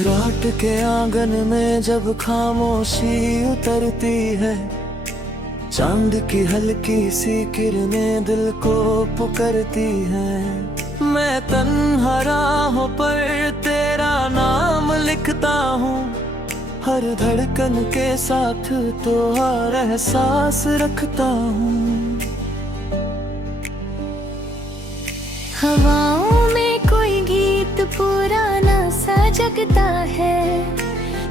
रात के आंगन में जब खामोशी उतरती है, चांद की हल्की सी किरणें दिल को पुकारती हैं। मैं तन्हा राहों पर तेरा नाम लिखता हूँ, हर धड़कन के साथ तो हर एहसास रखता हूँ। हवाओं में कोई गीत पुराना सा जगता है,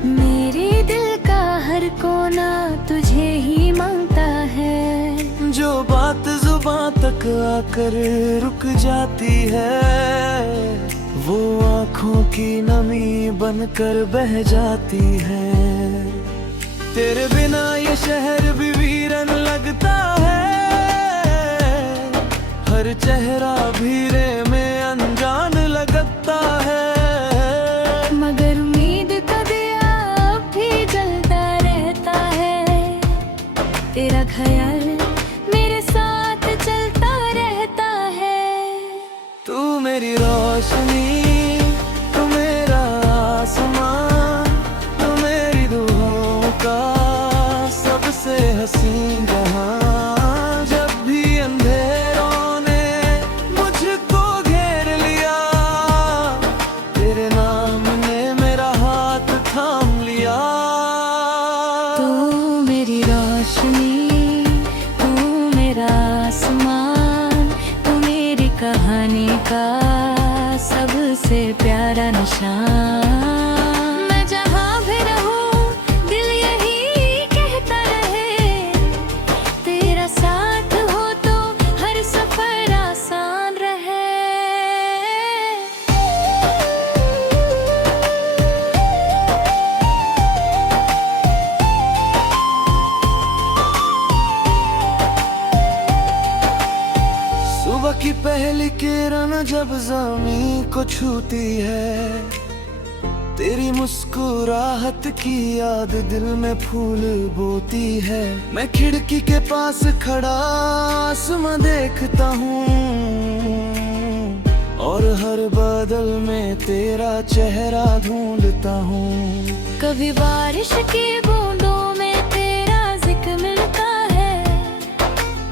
मेरे दिल का हर कोना तुझे ही मांगता है। जो बात जुबां तक आकर रुक जाती है, वो आँखों की नमी बनकर बह जाती है। तेरे बिना ये शहर भी वीरन लगता है, हर चेहरा भीरे में अनजान लगता है। मगर उम्मीद का दिया अब भी जलता रहता है, तेरा ख्याल मेरे साथ चलता रहता है। तू मेरी रोशनी, तू मेरा आसमान, तू मेरी दुआओं का सबसे हसीन जहां। जब भी अंधेरों ने मुझको घेर लिया, तेरे नाम ने मेरा हाथ थाम लिया। तू मेरी रोशनी, तू मेरा आसमान, तू मेरी कहानी का सबसे प्यारा निशान। मैं जहाँ भी रहूं दिल यही कहता रहे, तेरा साथ हो तो हर सफर आसान रहे। सुबह की पहली किरण जब ज़मीं को छूती है, तेरी मुस्कुराहट की याद दिल में फूल बोती है। मैं खिड़की के पास खड़ा आसमां देखता हूँ, और हर बादल में तेरा चेहरा ढूंढता हूँ। कभी बारिश की बूंदों में तेरा जिक्र मिलता है,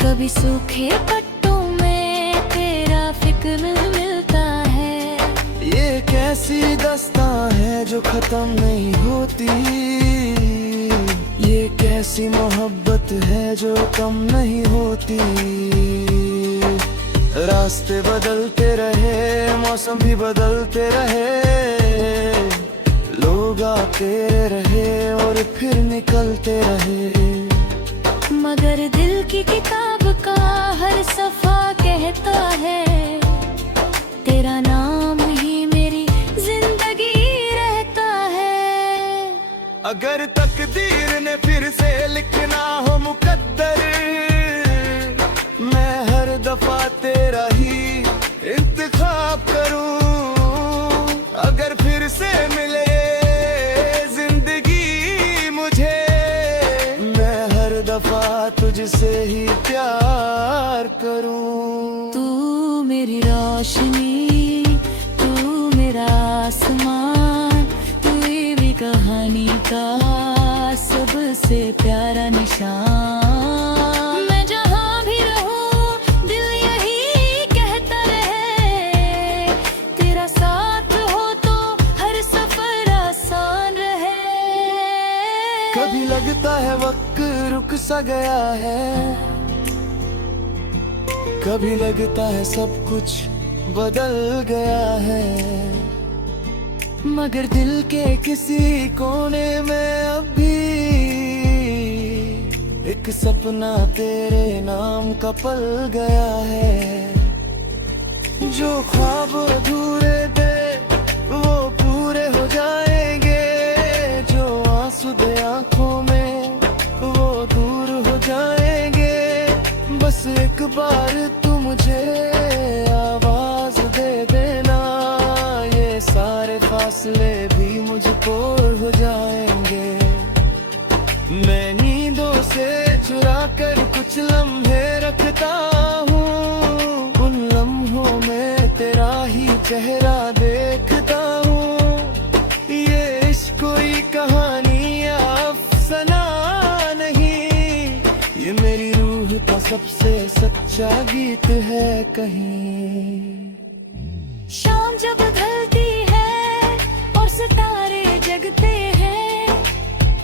कभी सूखे पत्तों में तेरा फिक्र मिलता है। ये कैसी दास्तां है जो खत्म नहीं होती, ये कैसी मोहब्बत है जो कम नहीं होती। रास्ते बदलते रहे, मौसम भी बदलते रहे, लोग आते रहे और फिर निकलते रहे। मगर दिल की किताब का हर सफा कहता है, तेरा नाम ही मेरी जिंदगी रहता है। अगर तकदीर ने फिर से लिखना हो मुकद्दर, मैं हर दफा तेरा ही इंतखाब करूं। अगर फिर से मिले जिंदगी मुझे, मैं हर दफा तुझसे ही प्यार करूं। तू मेरी रोशनी, तू मेरा आसमान, तू भी कहानी का सबसे प्यारा निशान। मैं जहाँ भी रहूं दिल यही कहता रहे, तेरा साथ हो तो हर सफर आसान रहे। कभी लगता है वक्त रुक सा गया है, कभी लगता है सब कुछ बदल गया है। मगर दिल के किसी कोने में अब भी एक सपना तेरे नाम का पल गया है। जो ख्वाब अधूरे थे वो पूरे हो जाएंगे, जो आंसू दे आंखों में वो दूर हो जाएंगे। बस एक बार तू मुझे आवाज दे देना, ये सारे फासले भी मुझको हो जाएंगे। मैं नींदों से चुरा कर कुछ लम्हे रखता हूँ, उन लम्हों में तेरा ही चेहरा देखता हूँ। ये सबसे सच्चा गीत है कहीं। शाम जब ढलती है और सितारे जगते हैं,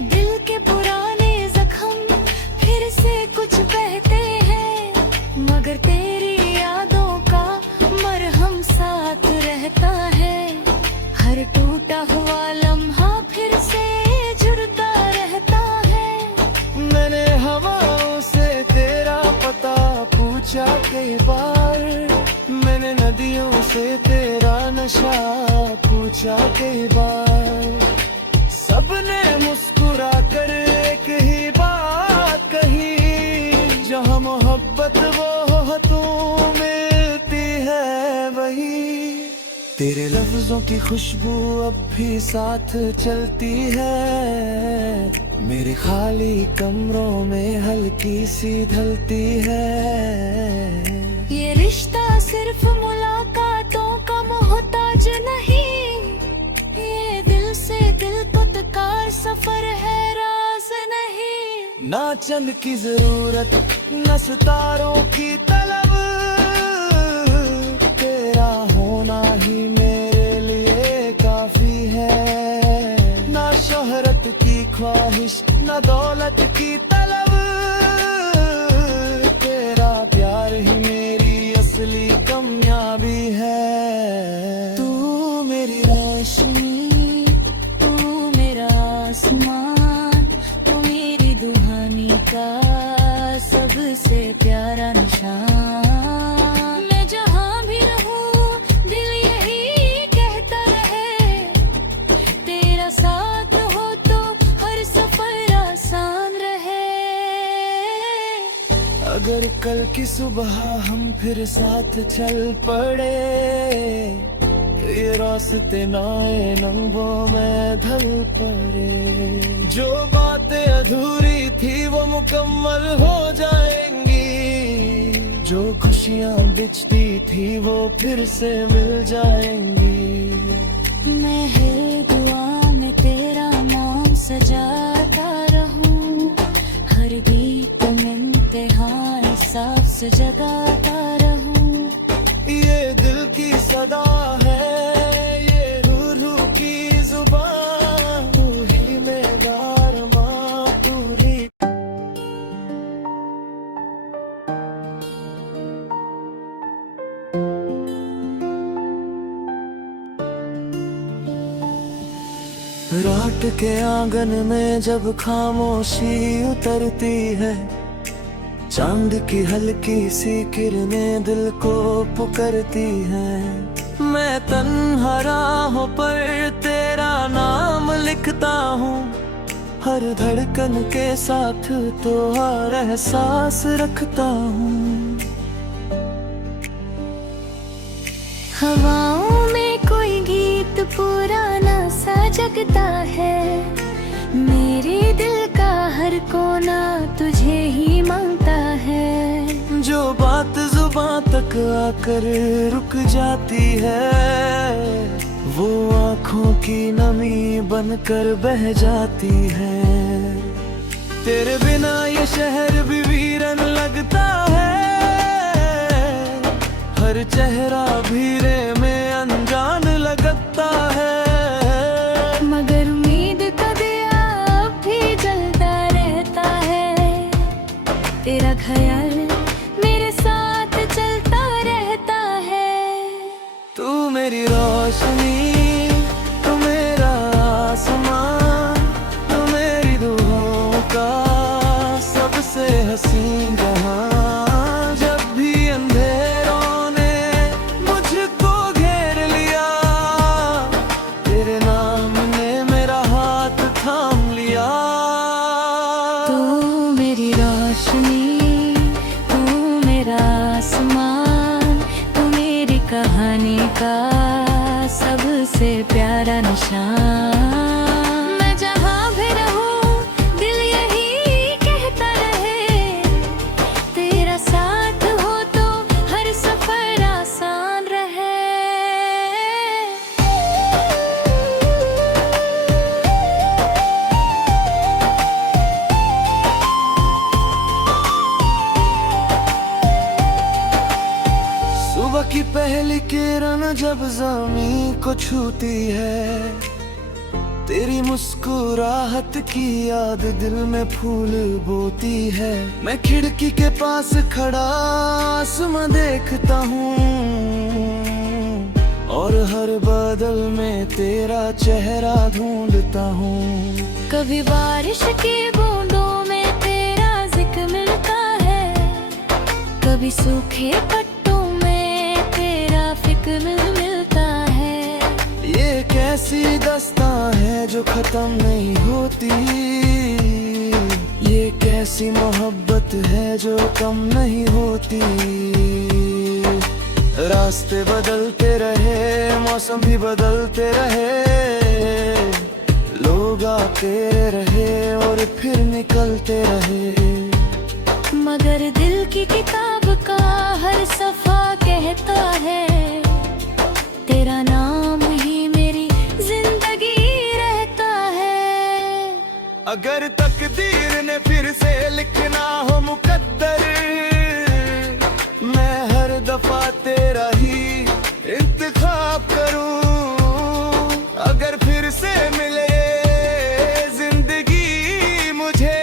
दिल के पुराने जख्म फिर से कुछ बहते हैं, मगर तेरी यादों का मरहम साथ रहता है। हर टूटा हुआ लम्हा फिर से जुड़ता रहता है। मैंने हवाओं से तेरा पता पूछा कई बार, मैंने नदियों से तेरा नशा पूछा कई बार। सबने मुस्कुरा कर एक ही बात कही, जहाँ मोहब्बत वो तू मिलती है वही। तेरे लफ्जों की खुशबू अब भी साथ चलती है, मेरे खाली कमरों में हल्की सी ढलती है। ये रिश्ता सिर्फ मुलाकातों का मोहताज नहीं, ये दिल से दिल पुकार सफर है, राज नहीं। ना चंद की जरूरत न सितारों की तलब, तेरा होना ही मेरे लिए काफी है। ना शोहरत की ख्वाहिश न दौलत की तलब, तेरा प्यार ही मेरी असली कामयाबी है। तू मेरी रोशनी, तू मेरा आसमान, तू मेरी दुहानी का सबसे प्यारा निशान। मैं जहाँ भी रहूं दिल यही कहता रहे, तेरा साथ हो तो हर सफर आसान रहे। अगर कल की सुबह हम फिर साथ चल पड़े, तो ये रास्ते नए रंगों में ढल पड़े। जो बातें अधूरी थी वो मुकम्मल हो जाएंगी, जो खुशियाँ बिछती थी वो फिर से मिल जाएंगी। मैं हर दुआ में तेरा नाम सजाता रहूं, हर गीत में इम्तिहान साफ से जगाता रहूं। ये दिल की सदा है, ये रूह की जुबान, तू ही मेरा अरमां, तू ही। रात के आंगन में जब खामोशी उतरती है, चांद की हल्की सी किरणें दिल को पुकारती हैं। मैं तन्हा राहों पर तेरा नाम लिखता हूँ, हर धड़कन के साथ तो हर एहसास रखता हूँ। हवाओं में कोई गीत पुराना सा जगता है, मेरे दिल का हर कोना तुझे ही मांगता है। जो बात जुबां तक आकर रुक जाती है, वो आँखों की नमी बनकर बह जाती है। तेरे बिना ये शहर भी वीरन लगता है, हर चेहरा भीरे में अनजान लगता है। मगर उम्मीद का दिया अब भी जलता रहता है, तेरा ख्याल मेरे साथ चलता रहता है। तू मेरी रोशनी, तू मेरा आसमान, तू मेरी दुआओं का सबसे हसीन जहां। जब भी अंधेरों ने मुझको घेर लिया, तेरे नाम ने मेरा हाथ थाम लिया। तू मेरी रोशनी, तू मेरा आसमान, तू मेरी कहानी का सबसे प्यारा निशान। मैं जहाँ भी रहूं दिल यही कहता रहे, तेरा साथ हो तो हर सफर आसान रहे। पहली किरण जब ज़मीं को छूती है, तेरी मुस्कुराहट की याद दिल में फूल बोती है। मैं खिड़की के पास खड़ा आसमां देखता हूँ, और हर बादल में तेरा चेहरा ढूंढता हूँ। कभी बारिश की बूंदों में तेरा जिक्र मिलता है, कभी सूखे पत्तों में तेरा फिक्र मिलता है। ये कैसी दास्तां है जो खत्म नहीं होती, ये कैसी मोहब्बत है जो कम नहीं होती। रास्ते बदलते रहे, मौसम भी बदलते रहे, लोग आते रहे और फिर निकलते रहे। मगर दिल की किताब का हर सफा कहता है, तेरा नाम ही मेरी जिंदगी रहता है। अगर तकदीर ने फिर से लिखना हो मुकद्दर, मैं हर दफा तेरा ही इंतखाब करूं। अगर फिर से मिले जिंदगी मुझे,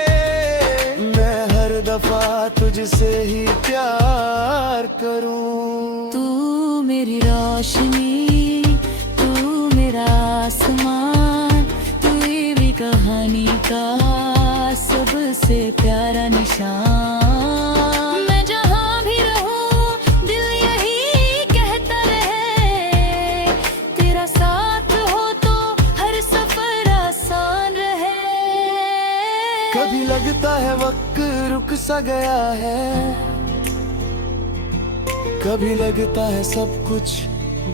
मैं हर दफा तुझसे ही प्यार करूं। तू मेरी रोशनी, तू मेरा आसमान, तू ही कहानी का सबसे प्यारा निशान। मैं जहाँ भी रहूं दिल यही कहता रहे, तेरा साथ हो तो हर सफर आसान रहे। कभी लगता है वक्त रुक सा गया है, कभी लगता है सब कुछ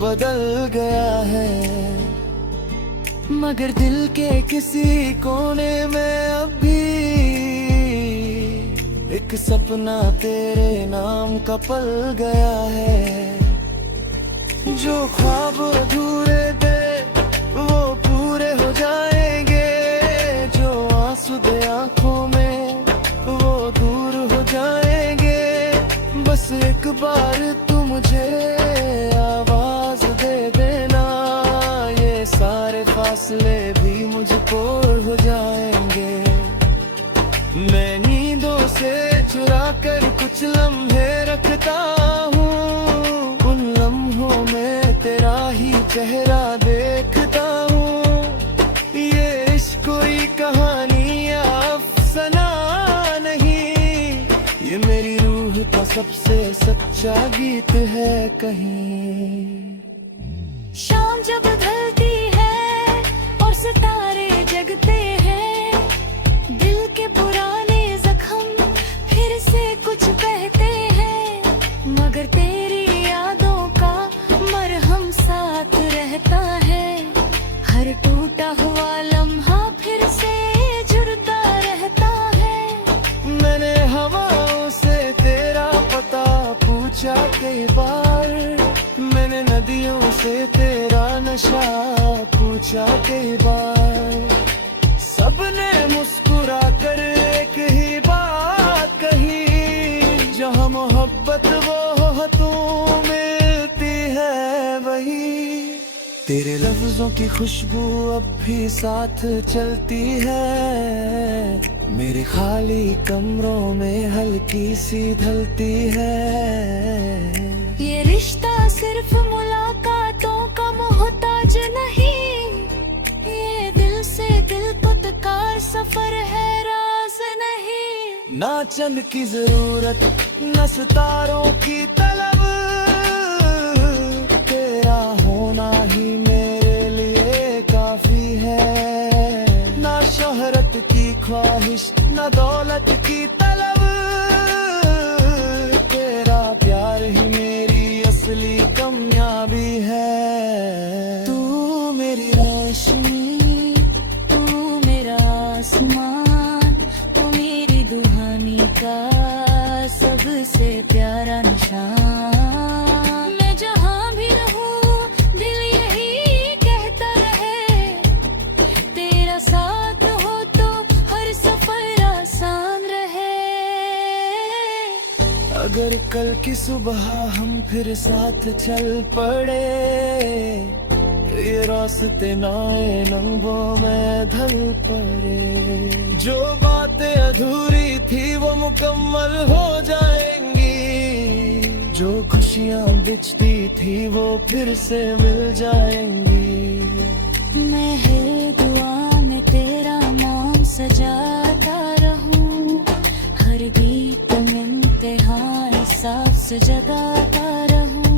बदल गया है। मगर दिल के किसी कोने में अब भी एक सपना तेरे नाम का पल गया है। जो ख्वाब अधूरे थे वो पूरे हो जाएंगे, जो आंसू दे आंखों में वो दूर हो जाएंगे। बस एक बार तू मुझे आवाज दे देना, ये सारे फासले भी मुझको हो जाएंगे। मैं नींदों से चुरा कर कुछ लम्हे रखता हूँ, उन लम्हों में तेरा ही चेहरा देखता हूँ। ये इश्क कोई कहानी या अफसाना नहीं, ये मेरी रूह का सबसे सच्चा गीत है कहीं। शाम जब ढलती है और सितारे जगते हैं, दिल के पुराने जख्म फिर से कुछ बहते हैं। मगर तेरी यादों का मरहम साथ रहता है, हर टूटा हुआ लम्हा फिर से जुड़ता रहता है। मैंने हवाओं से तेरा पता पूछा कई बार, मैंने नदियों से तेरा नशा पूछा कई बार। सबने मुस्कुरा कर एक ही बात कही, जहाँ मोहब्बत वो तू मिलती है वही। तेरे लफ्जों की खुशबू अब भी साथ चलती है, मेरे खाली कमरों में हल्की सी ढलती है। ये रिश्ता सिर्फ मुलाकातों का मोहताज नहीं, ये दिल से दिल पुकार सफर है, राज नहीं। ना चंद की जरूरत न सितारों की तलब, तेरा होना ही मेरे लिए काफी है। ना शोहरत की ख्वाहिश न दौलत की तलब, तेरा प्यार ही मेरी असली कामयाबी है। तू मेरी रोशनी, तू मेरा आसमान, तू मेरी दुहानी का सबसे प्यारा निशान। मैं जहाँ भी रहूं दिल यही कहता रहे, तेरा साथ हो तो हर सफर आसान रहे। अगर कल की सुबह हम फिर साथ चल पड़े तो ये रास्ते नए रंगों में ढल पड़े। जो बातें अधूरी थी वो मुकम्मल हो जाएंगी, जो खुशियाँ बिछती थी वो फिर से मिल जाएंगी। मैं है दुआ में तेरा नाम सजाता रहूं, हर गीत में इम्तिहान एहसास जगाता रहूं।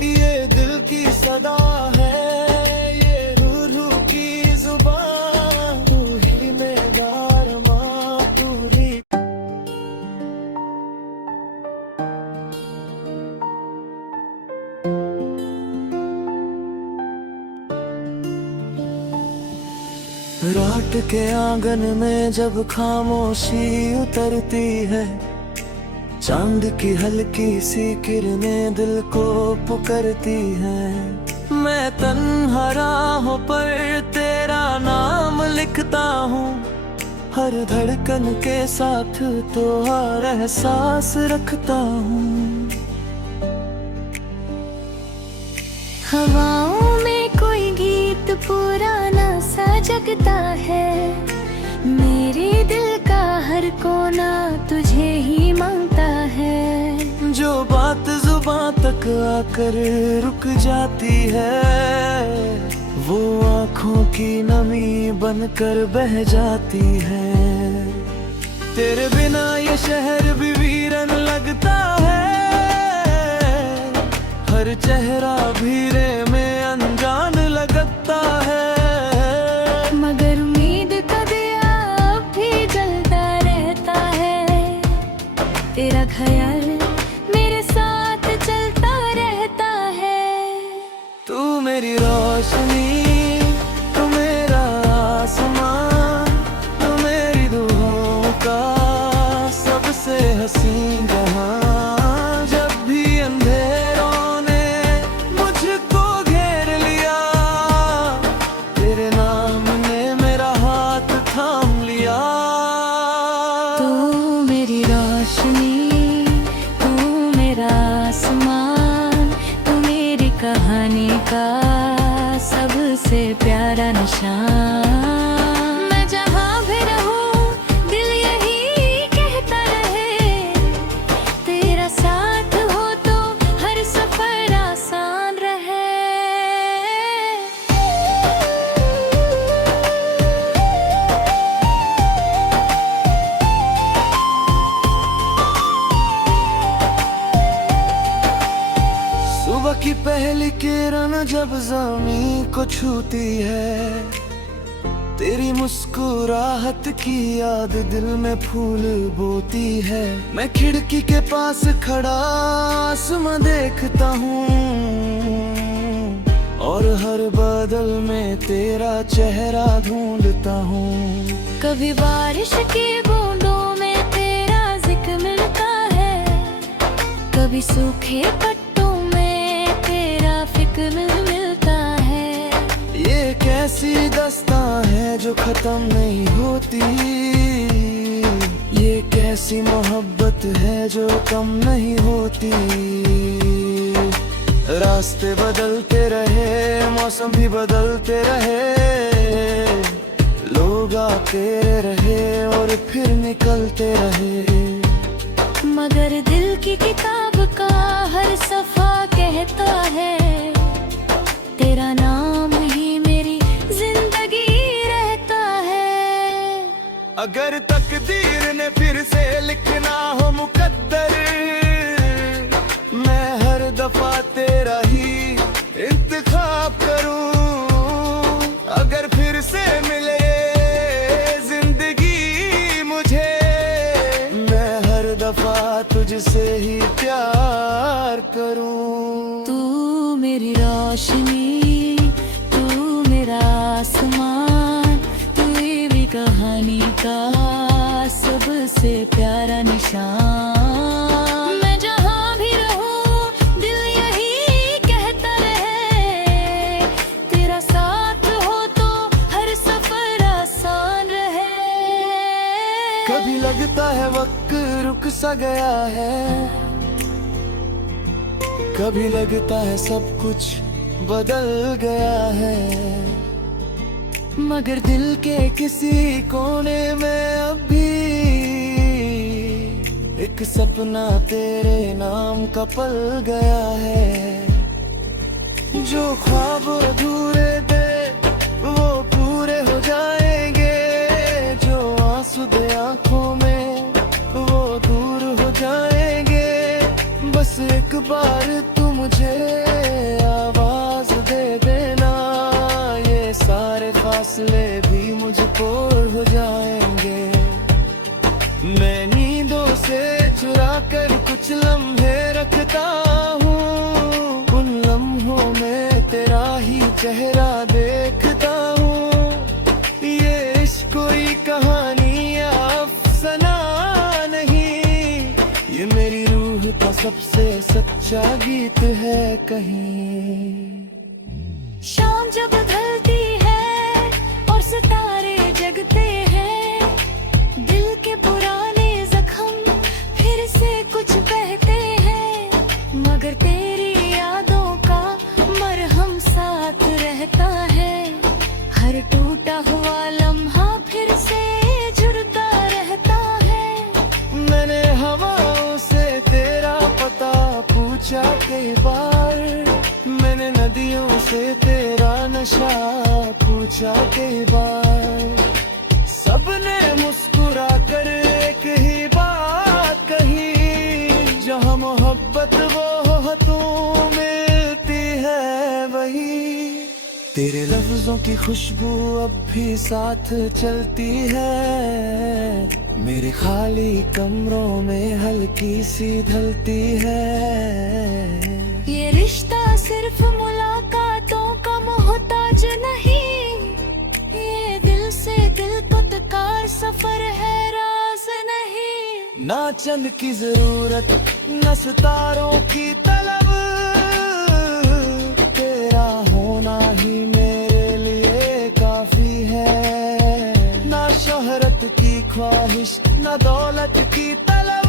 ये दिल की सदा है, ये रूह की जुबान, तू ही मेरा अरमां, तू ही। रात के आंगन में जब खामोशी उतरती है, चांद की हल्की सी किरणें दिल को पुकारती हैं। मैं तन्हा राहों पर तेरा नाम लिखता हूँ, हर धड़कन के साथ तो हर एहसास रखता हूँ। हवाओं में कोई गीत पुराना सा जगता है, मेरे दिल का हर कोना तुझे ही मांगता है। जो बात जुबां तक आकर रुक जाती है, वो आँखों की नमी बनकर बह जाती है। तेरे बिना ये शहर भी वीरन लगता है, हर चेहरा भीरे में अनजान लगता है। मगर उम्मीद का दिया अब भी जलता रहता है, तेरा ख्याल मेरे साथ चलता रहता है। तू मेरी रोशनी, तू मेरा आसमान, तू मेरी दुआओं का सबसे हसीन जहां। जब भी अंधेरों ने मुझको घेर लिया, तेरे नाम ने मेरा हाथ थाम लिया। तू मेरी रोशनी, तू मेरा आसमान, तू मेरी कहानी का सबसे प्यारा निशान। मैं जहाँ भी रहूं दिल यही कहता रहे, तेरा साथ हो तो हर सफर आसान रहे। सुबह की पहली किरण जब ज़मीं को छूती है, तेरी मुस्कुराहट की याद दिल में फूल बोती है। मैं खिड़की के पास खड़ा आसमां देखता हूँ, और हर बादल में तेरा चेहरा ढूंढता हूँ। कभी बारिश की बूंदों में तेरा जिक्र मिलता है, कभी सूखे पत्तों में तेरा फिक्र मिलता है। ये कैसी दास्तां है जो खत्म नहीं होती, ये कैसी मोहब्बत है जो कम नहीं होती। रास्ते बदलते रहे, मौसम भी बदलते रहे, लोग आते रहे और फिर निकलते रहे। मगर दिल की किताब का हर सफा कहता है, तेरा नाम ही मेरी जिंदगी रहता है। अगर तकदीर ने फिर से लिखना हो मुकद्दर, मैं हर दफा तेरा ही इंतखाब करूं। अगर फिर से मिले जिंदगी मुझे, मैं हर दफा तुझसे ही प्यार करूं। तू मेरी रोशनी, तू मेरा आसमान, तू भी कहानी का सबसे प्यारा निशान। मैं जहाँ भी रहूं दिल यही कहता रहे, तेरा साथ हो तो हर सफर आसान रहे। कभी लगता है वक्त रुक सा गया है। कभी लगता है सब कुछ बदल गया है, मगर दिल के किसी कोने में अभी एक सपना तेरे नाम का पल गया है। जो ख्वाब अधूरे थे वो पूरे हो जाएंगे, जो आंसू दे आंखों में वो दूर हो जाएंगे। बस एक बार तू मुझे आवाज दे देना, ये सारे फासले भी मुझको हो जाएंगे। मैं नींदों से चुरा कर कुछ लम्हे रखता हूँ, उन लम्हों में तेरा ही चेहरा देखता हूँ। ये इश्क कोई कहानी या अफसाना नहीं, ये मेरी रूह का सबसे सच्चा गीत है कहीं। शाम जब ढलती है और सितारे जगते हैं, दिल के पुराने जख्म फिर से कुछ बहते हैं, मगर तेरी यादों का मरहम साथ रहता है। हर टूटा हुआ लम्हा फिर से जुड़ता रहता है। मैंने हवाओं से तेरा पता पूछा कई बार, मैंने नदियों से तेरा नशा पूछा कई बार। सबने मुस्कुरा कर एक ही बात कही, जहाँ मोहब्बत वो हो तू मिलती है वही। तेरे लफ्जों की खुशबू अब भी साथ चलती है, मेरे खाली कमरों में हल्की सी ढलती है। ये रिश्ता सिर्फ मुलाकातों का मोहताज नहीं, ये दिल से दिल को तकार सफर है, राज नहीं। ना चंद की जरूरत न सितारों की तलब, तेरा होना ही मेरे लिए काफी है। ना शोहरत की ख्वाहिश न दौलत की तलब,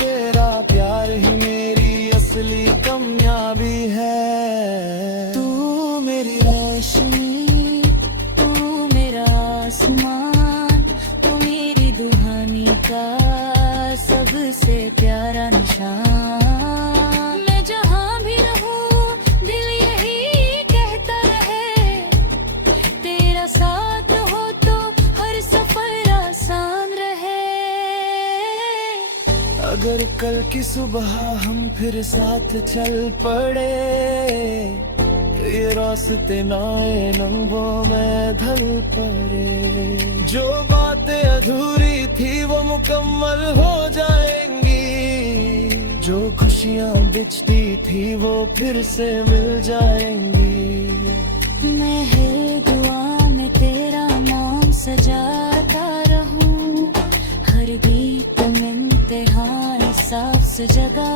तेरा प्यार ही मेरी असली कामयाबी है। तू मेरी रोशनी, तू मेरा आसमान, तू मेरी दुहानी का सबसे प्यारा निशान। मैं जहाँ भी रहूं दिल यही कहता रहे, तेरा साथ हो तो हर सफर आसान रहे। अगर कल की सुबह हम फिर साथ चल पड़े, तो ये रास्ते नए लम्हों में ढल पड़े। जो बातें अधूरी थी वो मुकम्मल हो जाएंगी, जो खुशियाँ बिछती थी वो फिर से मिल जाएंगी। मैं हर दुआ में तेरा नाम सजाता रहूं, हर गीत में इम्तिहान साफ से जगा